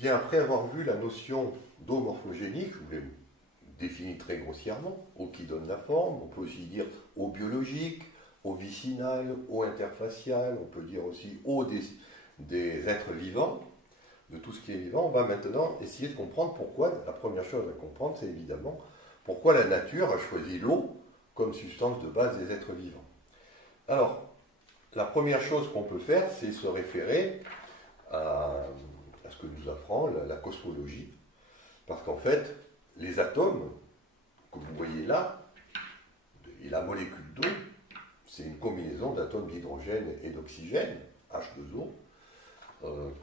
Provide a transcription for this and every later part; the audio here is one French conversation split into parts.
Bien, après avoir vu la notion d'eau morphogénique, je vous l'ai définie très grossièrement, eau qui donne la forme, on peut aussi dire eau biologique, eau vicinale, eau interfaciale, on peut dire aussi eau des êtres vivants, de tout ce qui est vivant. On va maintenant essayer de comprendre pourquoi. La première chose à comprendre, c'est évidemment pourquoi la nature a choisi l'eau comme substance de base des êtres vivants. Alors, la première chose qu'on peut faire, c'est se référer à ce que nous apprend la cosmologie. Parce qu'en fait, les atomes que vous voyez là, et la molécule d'eau, c'est une combinaison d'atomes d'hydrogène et d'oxygène, H2O,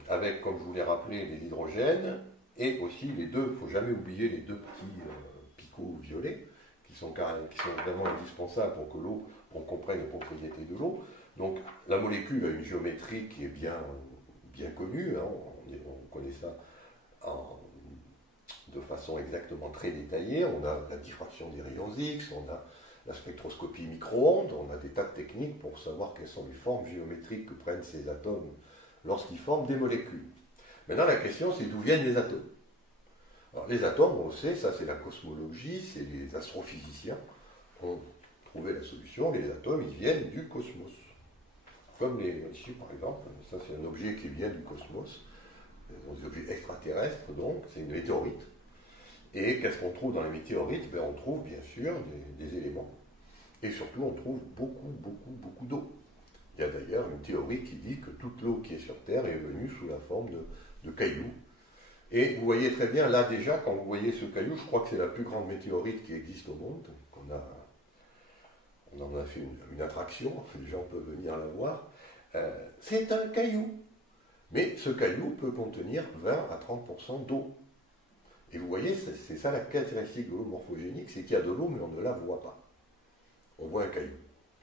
avec, comme je vous l'ai rappelé, les hydrogènes, et aussi les deux, il ne faut jamais oublier les deux petits picots violets, qui sont vraiment indispensables pour que l'eau, on comprenne les propriétés de l'eau. Donc la molécule a une géométrie qui est bien connue, hein, on connaît ça de façon exactement très détaillée. On a la diffraction des rayons X, on a la spectroscopie micro-ondes, on a des tas de techniques pour savoir quelles sont les formes géométriques que prennent ces atomes lorsqu'ils forment des molécules. Maintenant, la question, c'est d'où viennent les atomes. Alors, les atomes, on le sait, ça c'est la cosmologie, c'est les astrophysiciens qui ont trouvé la solution. Les atomes, ils viennent du cosmos. Comme ici, par exemple, ça c'est un objet qui vient du cosmos, des objets extraterrestres, donc, c'est une météorite. Et qu'est-ce qu'on trouve dans les météorites? On trouve bien sûr des éléments. Et surtout, on trouve beaucoup d'eau. Il y a d'ailleurs une théorie qui dit que toute l'eau qui est sur Terre est venue sous la forme de cailloux. Et vous voyez très bien, là déjà, quand vous voyez ce caillou, je crois que c'est la plus grande météorite qui existe au monde. On en a fait une attraction, les gens peuvent venir la voir. C'est un caillou. Mais ce caillou peut contenir 20 à 30% d'eau. Et vous voyez, c'est ça la caractéristique de l'eau morphogénique, c'est qu'il y a de l'eau, mais on ne la voit pas. On voit un caillou.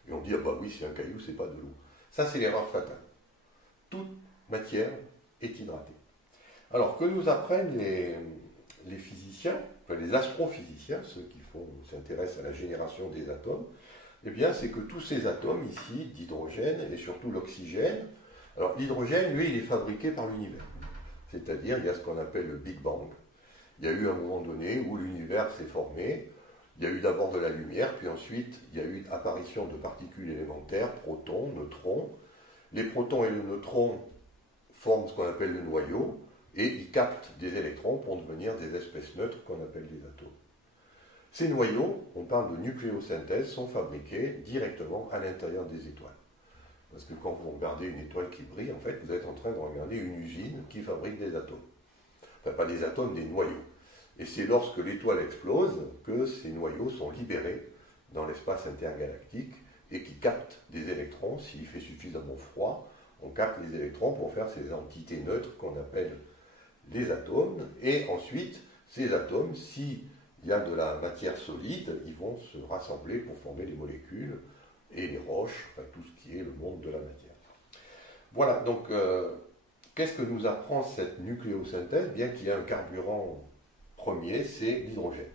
Et on dit, ah bah oui, c'est un caillou, c'est pas de l'eau. Ça, c'est l'erreur fatale. Toute matière est hydratée. Alors, que nous apprennent les physiciens, enfin les astrophysiciens, ceux qui s'intéressent à la génération des atomes, eh bien, c'est que tous ces atomes ici, d'hydrogène, et surtout l'oxygène, alors l'hydrogène, lui, il est fabriqué par l'univers. C'est-à-dire, il y a ce qu'on appelle le Big Bang. Il y a eu un moment donné où l'univers s'est formé. Il y a eu d'abord de la lumière, puis ensuite, il y a eu l'apparition de particules élémentaires, protons, neutrons. Les protons et les neutrons forment ce qu'on appelle le noyau, et ils captent des électrons pour devenir des espèces neutres qu'on appelle des atomes. Ces noyaux, on parle de nucléosynthèse, sont fabriqués directement à l'intérieur des étoiles. Parce que quand vous regardez une étoile qui brille, en fait, vous êtes en train de regarder une usine qui fabrique des atomes. Enfin, pas des atomes, des noyaux. Et c'est lorsque l'étoile explose que ces noyaux sont libérés dans l'espace intergalactique et qui captent des électrons. S'il fait suffisamment froid, on capte les électrons pour faire ces entités neutres qu'on appelle les atomes. Et ensuite, ces atomes, s'il y a de la matière solide, ils vont se rassembler pour former les molécules et les roches, enfin tout ce qui est le monde de la matière. Voilà, donc qu'est-ce que nous apprend cette nucléosynthèse? Bien qu'il y ait un carburant premier, c'est l'hydrogène.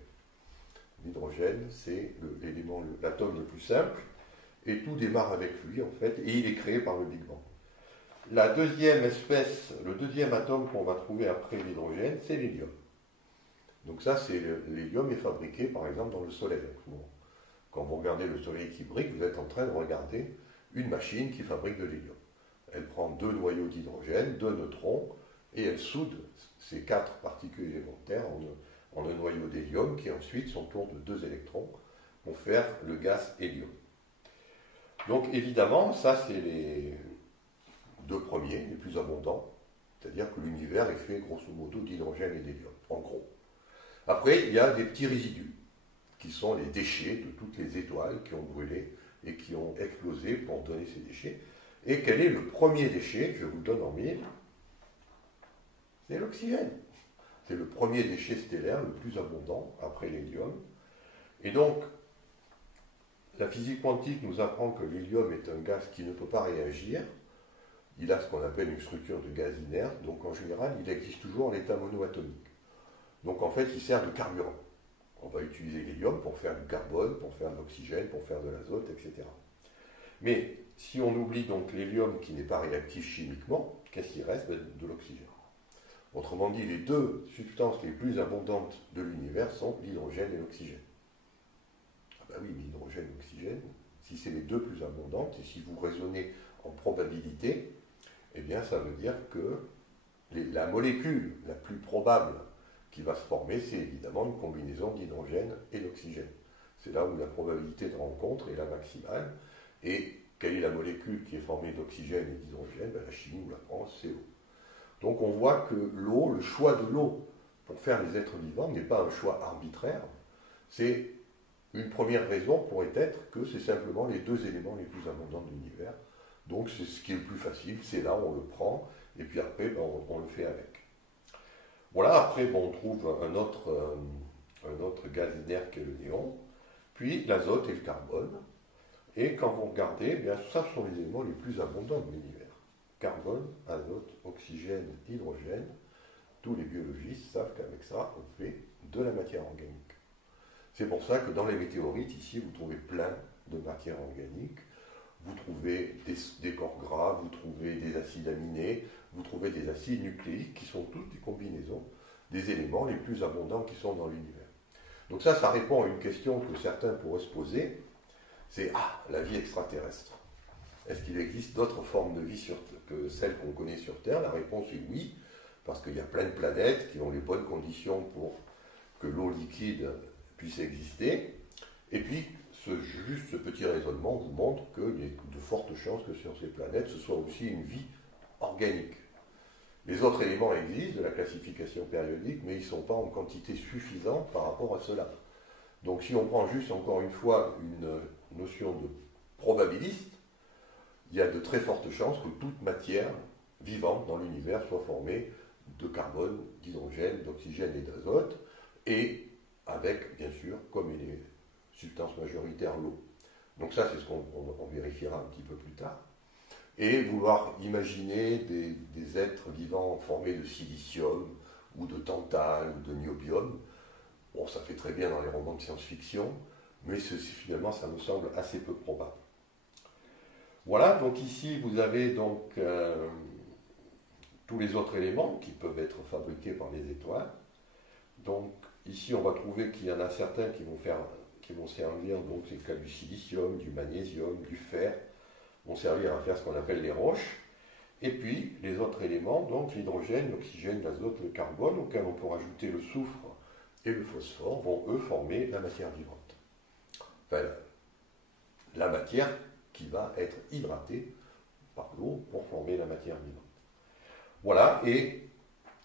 L'hydrogène, c'est l'atome le plus simple, et tout démarre avec lui, en fait, et il est créé par le Big Bang. La deuxième espèce, le deuxième atome qu'on va trouver après l'hydrogène, c'est l'hélium. Donc ça, l'hélium est fabriqué, par exemple, dans le Soleil. Quand vous regardez le Soleil qui brille, vous êtes en train de regarder une machine qui fabrique de l'hélium. Elle prend 2 noyaux d'hydrogène, 2 neutrons, et elle soude ces 4 particules élémentaires en un noyau d'hélium qui ensuite s'entoure de 2 électrons pour faire le gaz hélium. Donc évidemment, ça c'est les 2 premiers, les plus abondants, c'est-à-dire que l'univers est fait grosso modo d'hydrogène et d'hélium, en gros. Après, il y a des petits résidus, qui sont les déchets de toutes les étoiles qui ont brûlé et qui ont explosé pour donner ces déchets. Et quel est le premier déchet? Je vous le donne en mille. C'est l'oxygène. C'est le premier déchet stellaire le plus abondant après l'hélium. Et donc, la physique quantique nous apprend que l'hélium est un gaz qui ne peut pas réagir. Il a ce qu'on appelle une structure de gaz inerte, donc en général, il existe toujours en état monoatomique. Donc en fait, il sert de carburant. On va utiliser l'hélium pour faire du carbone, pour faire de l'oxygène, pour faire de l'azote, etc. Mais si on oublie donc l'hélium qui n'est pas réactif chimiquement, qu'est-ce qui reste? De l'oxygène. Autrement dit, les deux substances les plus abondantes de l'univers sont l'hydrogène et l'oxygène. Ah ben oui, mais l'hydrogène et l'oxygène, si c'est les deux plus abondantes, et si vous raisonnez en probabilité, eh bien ça veut dire que la molécule la plus probable qui va se former, c'est évidemment une combinaison d'hydrogène et d'oxygène. C'est là où la probabilité de rencontre est la maximale. Et quelle est la molécule qui est formée d'oxygène et d'hydrogène? Ben, la chimie nous l'apprend, c'est l'eau. Donc on voit que l'eau, le choix de l'eau pour faire les êtres vivants n'est pas un choix arbitraire. C'est une première raison pourrait être que c'est simplement les deux éléments les plus abondants de l'univers. Donc c'est ce qui est le plus facile, c'est là, on le prend, et puis après ben, on le fait avec. Voilà, après bon, on trouve un autre gaz inerte qui est le néon, puis l'azote et le carbone. Et quand vous regardez, eh bien, ça sont les éléments les plus abondants de l'univers. Carbone, azote, oxygène, hydrogène. Tous les biologistes savent qu'avec ça, on fait de la matière organique. C'est pour ça que dans les météorites, ici, vous trouvez plein de matière organique. Vous trouvez des corps gras, vous trouvez des acides aminés, vous trouvez des acides nucléiques qui sont toutes des combinaisons des éléments les plus abondants qui sont dans l'univers. Donc ça répond à une question que certains pourraient se poser, c'est la vie extraterrestre. Est-ce qu'il existe d'autres formes de vie que celles qu'on connaît sur Terre? La réponse est oui, parce qu'il y a plein de planètes qui ont les bonnes conditions pour que l'eau liquide puisse exister. Et puis, juste ce petit raisonnement vous montre qu'il y a de fortes chances que sur ces planètes, ce soit aussi une vie organique. Les autres éléments existent de la classification périodique, mais ils ne sont pas en quantité suffisante par rapport à cela. Donc si on prend juste, encore une fois, une notion de probabiliste, il y a de très fortes chances que toute matière vivante dans l'univers soit formée de carbone, d'hydrogène, d'oxygène et d'azote, et avec, bien sûr, comme il est substance majoritaire, l'eau. Donc ça, c'est ce qu'on vérifiera un petit peu plus tard. Et vouloir imaginer des êtres vivants formés de silicium, ou de tantale, ou de niobium, bon, ça fait très bien dans les romans de science-fiction, mais finalement, ça me semble assez peu probable. Voilà, donc ici, vous avez donc tous les autres éléments qui peuvent être fabriqués par les étoiles. Donc, ici, on va trouver qu'il y en a certains qui vont servir, donc c'est le cas du silicium, du magnésium, du fer, vont servir à faire ce qu'on appelle les roches. Et puis, les autres éléments, donc l'hydrogène, l'oxygène, l'azote, le carbone, auxquels on peut rajouter le soufre et le phosphore, vont eux former la matière vivante. Enfin, la matière qui va être hydratée par l'eau pour former la matière vivante. Voilà, et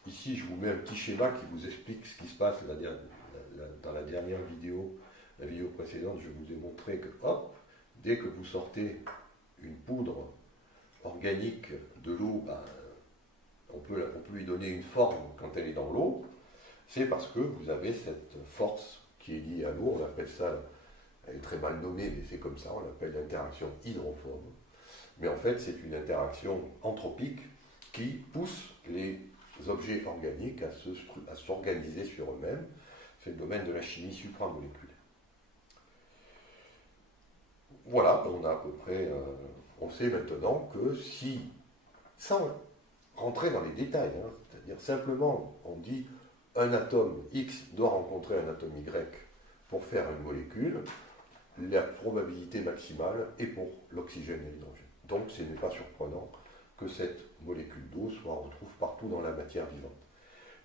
ici je vous mets un petit schéma qui vous explique ce qui se passe dans la dernière vidéo, la vidéo précédente, je vous ai montré que, hop, dès que vous sortez une poudre organique de l'eau, on peut lui donner une forme quand elle est dans l'eau, c'est parce que vous avez cette force qui est liée à l'eau, on appelle ça, elle est très mal nommée, mais c'est comme ça, on l'appelle l'interaction hydrophobe. Mais en fait, c'est une interaction anthropique qui pousse les objets organiques à s'organiser sur eux-mêmes. C'est le domaine de la chimie supramoléculaire. Voilà, on a à peu près, on sait maintenant que si, sans rentrer dans les détails, c'est-à-dire simplement on dit un atome X doit rencontrer un atome Y pour faire une molécule, la probabilité maximale est pour l'oxygène et l'hydrogène. Donc ce n'est pas surprenant que cette molécule d'eau soit retrouvée partout dans la matière vivante.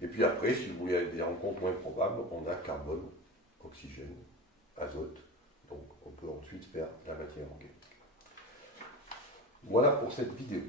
Et puis après, si vous voulez des rencontres moins probables, on a carbone, oxygène, azote. Donc on peut ensuite faire la matière organique. Voilà pour cette vidéo.